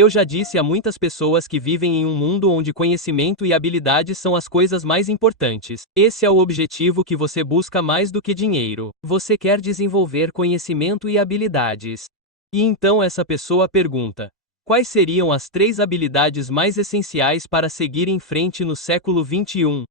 Eu já disse a muitas pessoas que vivem em um mundo onde conhecimento e habilidade são as coisas mais importantes. Esse é o objetivo que você busca mais do que dinheiro. Você quer desenvolver conhecimento e habilidades. E então essa pessoa pergunta: quais seriam as 3 habilidades mais essenciais para seguir em frente no século XXI?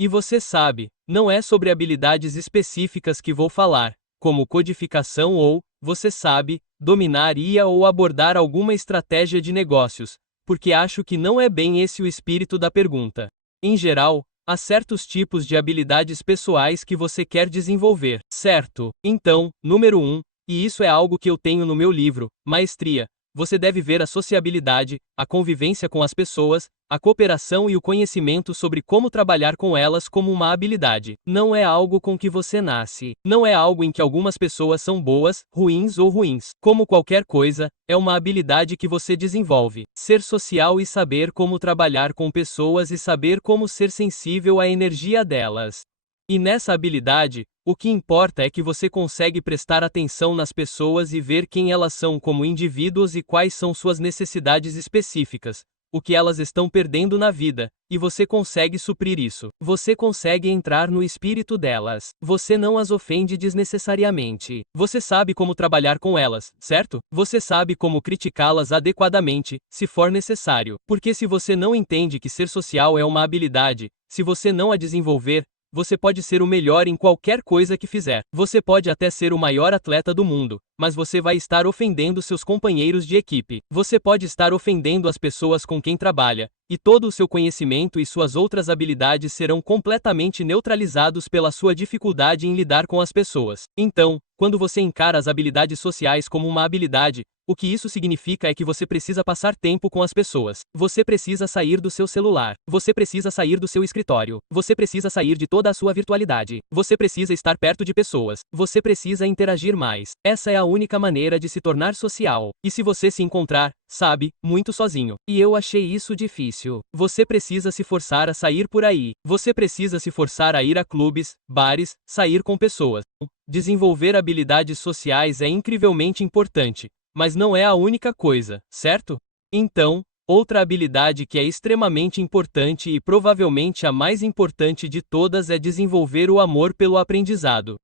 E você sabe, não é sobre habilidades específicas que vou falar, como codificação ou, você sabe, dominar IA ou abordar alguma estratégia de negócios, porque acho que não é bem esse o espírito da pergunta. Em geral, há certos tipos de habilidades pessoais que você quer desenvolver, certo? Então, número 1, e isso é algo que eu tenho no meu livro, Maestria. Você deve ver a sociabilidade, a convivência com as pessoas, a cooperação e o conhecimento sobre como trabalhar com elas como uma habilidade. Não é algo com que você nasce. Não é algo em que algumas pessoas são boas, ruins ou ruins. Como qualquer coisa, é uma habilidade que você desenvolve. Ser social e saber como trabalhar com pessoas e saber como ser sensível à energia delas. E nessa habilidade, o que importa é que você consegue prestar atenção nas pessoas e ver quem elas são como indivíduos e quais são suas necessidades específicas, o que elas estão perdendo na vida, e você consegue suprir isso. Você consegue entrar no espírito delas. Você não as ofende desnecessariamente. Você sabe como trabalhar com elas, certo? Você sabe como criticá-las adequadamente, se for necessário. Porque se você não entende que ser social é uma habilidade, se você não a desenvolver, você pode ser o melhor em qualquer coisa que fizer. Você pode até ser o maior atleta do mundo, mas você vai estar ofendendo seus companheiros de equipe. Você pode estar ofendendo as pessoas com quem trabalha, e todo o seu conhecimento e suas outras habilidades serão completamente neutralizados pela sua dificuldade em lidar com as pessoas. Então, quando você encara as habilidades sociais como uma habilidade, o que isso significa é que você precisa passar tempo com as pessoas. Você precisa sair do seu celular. Você precisa sair do seu escritório. Você precisa sair de toda a sua virtualidade. Você precisa estar perto de pessoas. Você precisa interagir mais. Essa é a única maneira de se tornar social. E se você se encontrar, sabe, muito sozinho. E eu achei isso difícil. Você precisa se forçar a sair por aí. Você precisa se forçar a ir a clubes, bares, sair com pessoas. Desenvolver habilidades sociais é incrivelmente importante. Mas não é a única coisa, certo? Então, outra habilidade que é extremamente importante e provavelmente a mais importante de todas é desenvolver o amor pelo aprendizado.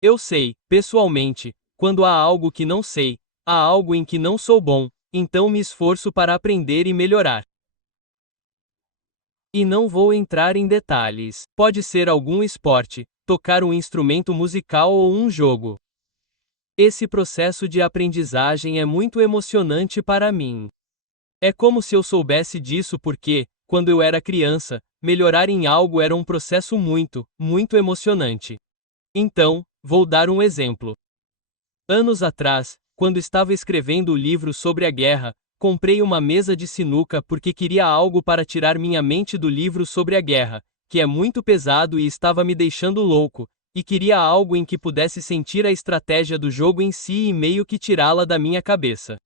Eu sei, pessoalmente, quando há algo que não sei, há algo em que não sou bom, então me esforço para aprender e melhorar. E não vou entrar em detalhes. Pode ser algum esporte, tocar um instrumento musical ou um jogo. Esse processo de aprendizagem é muito emocionante para mim. É como se eu soubesse disso porque, quando eu era criança, melhorar em algo era um processo muito, muito emocionante. Então, vou dar um exemplo. Anos atrás, quando estava escrevendo o livro sobre a guerra, comprei uma mesa de sinuca porque queria algo para tirar minha mente do livro sobre a guerra, que é muito pesado e estava me deixando louco, e queria algo em que pudesse sentir a estratégia do jogo em si e meio que tirá-la da minha cabeça.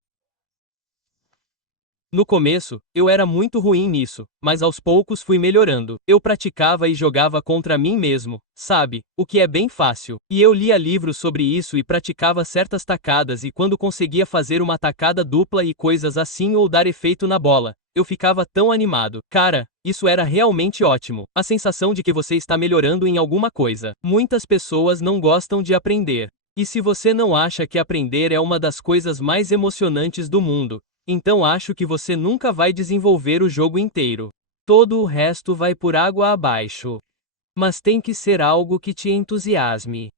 No começo, eu era muito ruim nisso, mas aos poucos fui melhorando. Eu praticava e jogava contra mim mesmo, sabe, o que é bem fácil. E eu lia livros sobre isso e praticava certas tacadas e quando conseguia fazer uma tacada dupla e coisas assim ou dar efeito na bola, eu ficava tão animado. Cara, isso era realmente ótimo. A sensação de que você está melhorando em alguma coisa. Muitas pessoas não gostam de aprender. E se você não acha que aprender é uma das coisas mais emocionantes do mundo, então acho que você nunca vai desenvolver o jogo inteiro. Todo o resto vai por água abaixo. Mas tem que ser algo que te entusiasme.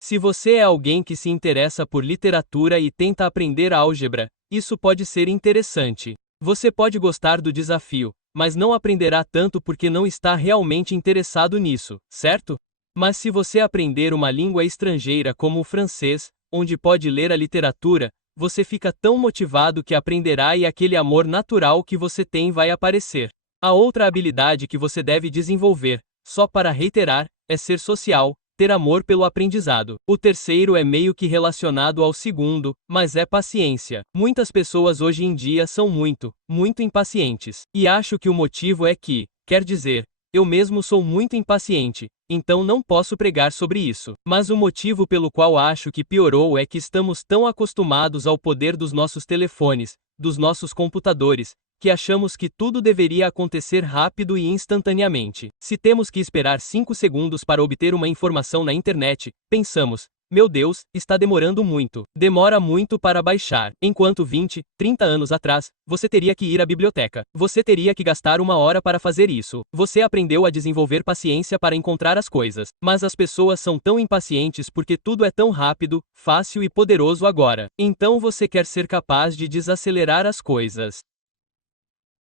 Se você é alguém que se interessa por literatura e tenta aprender álgebra, isso pode ser interessante. Você pode gostar do desafio, mas não aprenderá tanto porque não está realmente interessado nisso, certo? Mas se você aprender uma língua estrangeira como o francês, onde pode ler a literatura, você fica tão motivado que aprenderá e aquele amor natural que você tem vai aparecer. A outra habilidade que você deve desenvolver, só para reiterar, é ser social, ter amor pelo aprendizado. O terceiro é meio que relacionado ao segundo, mas é paciência. Muitas pessoas hoje em dia são muito, muito impacientes. E acho que o motivo é que, quer dizer, eu mesmo sou muito impaciente, então não posso pregar sobre isso. Mas o motivo pelo qual acho que piorou é que estamos tão acostumados ao poder dos nossos telefones, dos nossos computadores, que achamos que tudo deveria acontecer rápido e instantaneamente. Se temos que esperar 5 segundos para obter uma informação na internet, pensamos: meu Deus, está demorando muito. Demora muito para baixar. Enquanto 20, 30 anos atrás, você teria que ir à biblioteca. Você teria que gastar 1 hora para fazer isso. Você aprendeu a desenvolver paciência para encontrar as coisas. Mas as pessoas são tão impacientes porque tudo é tão rápido, fácil e poderoso agora. Então você quer ser capaz de desacelerar as coisas.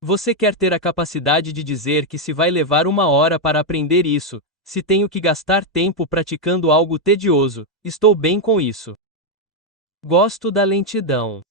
Você quer ter a capacidade de dizer que se vai levar 1 hora para aprender isso, se tenho que gastar tempo praticando algo tedioso, estou bem com isso. Gosto da lentidão.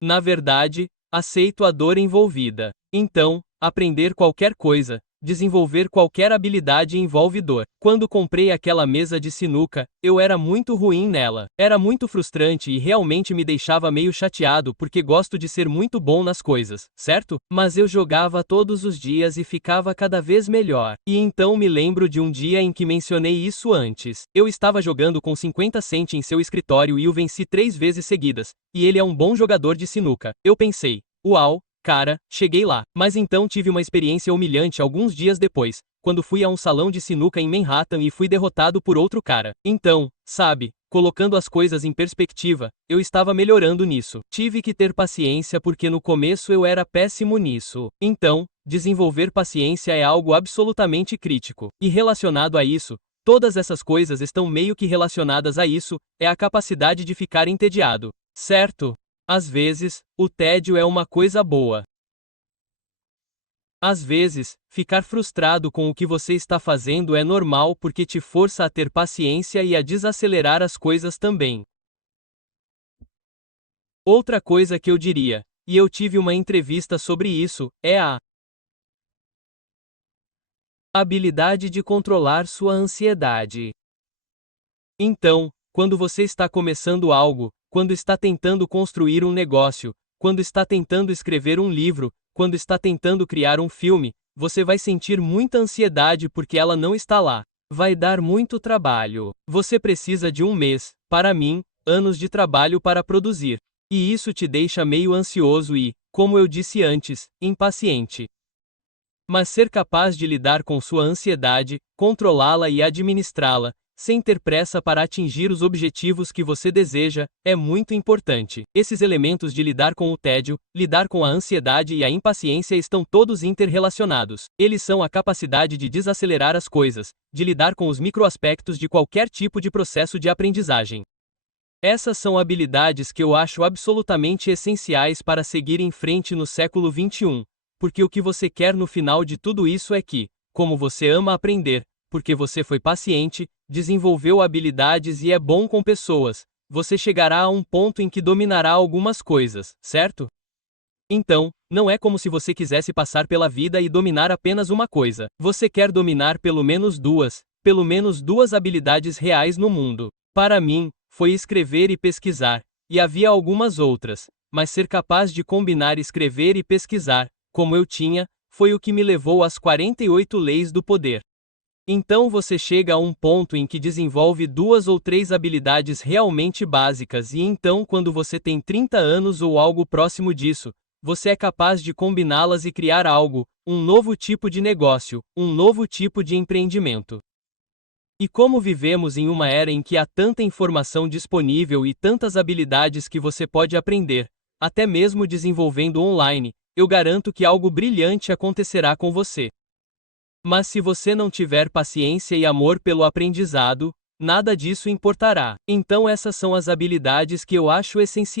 Na verdade, aceito a dor envolvida. Então, aprender qualquer coisa, desenvolver qualquer habilidade envolve dor. Quando comprei aquela mesa de sinuca, eu era muito ruim nela. Era muito frustrante e realmente me deixava meio chateado porque gosto de ser muito bom nas coisas, certo? Mas eu jogava todos os dias e ficava cada vez melhor. E então me lembro de um dia em que mencionei isso antes. Eu estava jogando com 50 Cent em seu escritório e o venci 3 vezes seguidas. E ele é um bom jogador de sinuca. Eu pensei: uau, cara, cheguei lá. Mas então tive uma experiência humilhante alguns dias depois, quando fui a um salão de sinuca em Manhattan e fui derrotado por outro cara. Então, sabe, colocando as coisas em perspectiva, eu estava melhorando nisso. Tive que ter paciência porque no começo eu era péssimo nisso. Então, desenvolver paciência é algo absolutamente crítico. E relacionado a isso, todas essas coisas estão meio que relacionadas a isso, é a capacidade de ficar entediado. Certo? Às vezes, o tédio é uma coisa boa. Às vezes, ficar frustrado com o que você está fazendo é normal porque te força a ter paciência e a desacelerar as coisas também. Outra coisa que eu diria, e eu tive uma entrevista sobre isso, é a habilidade de controlar sua ansiedade. Então, quando você está começando algo, quando está tentando construir um negócio, quando está tentando escrever um livro, quando está tentando criar um filme, você vai sentir muita ansiedade porque ela não está lá. Vai dar muito trabalho. Você precisa de 1 mês, para mim, anos de trabalho para produzir. E isso te deixa meio ansioso e, como eu disse antes, impaciente. Mas ser capaz de lidar com sua ansiedade, controlá-la e administrá-la, sem ter pressa para atingir os objetivos que você deseja, é muito importante. Esses elementos de lidar com o tédio, lidar com a ansiedade e a impaciência estão todos interrelacionados. Eles são a capacidade de desacelerar as coisas, de lidar com os microaspectos de qualquer tipo de processo de aprendizagem. Essas são habilidades que eu acho absolutamente essenciais para seguir em frente no século XXI, porque o que você quer no final de tudo isso é que, como você ama aprender, porque você foi paciente, desenvolveu habilidades e é bom com pessoas, você chegará a um ponto em que dominará algumas coisas, certo? Então, não é como se você quisesse passar pela vida e dominar apenas uma coisa. Você quer dominar pelo menos duas habilidades reais no mundo. Para mim, foi escrever e pesquisar, e havia algumas outras, mas ser capaz de combinar escrever e pesquisar, como eu tinha, foi o que me levou às 48 leis do poder. Então você chega a um ponto em que desenvolve 2 ou 3 habilidades realmente básicas e então quando você tem 30 anos ou algo próximo disso, você é capaz de combiná-las e criar algo, um novo tipo de negócio, um novo tipo de empreendimento. E como vivemos em uma era em que há tanta informação disponível e tantas habilidades que você pode aprender, até mesmo desenvolvendo online, eu garanto que algo brilhante acontecerá com você. Mas se você não tiver paciência e amor pelo aprendizado, nada disso importará. Então essas são as habilidades que eu acho essenciais.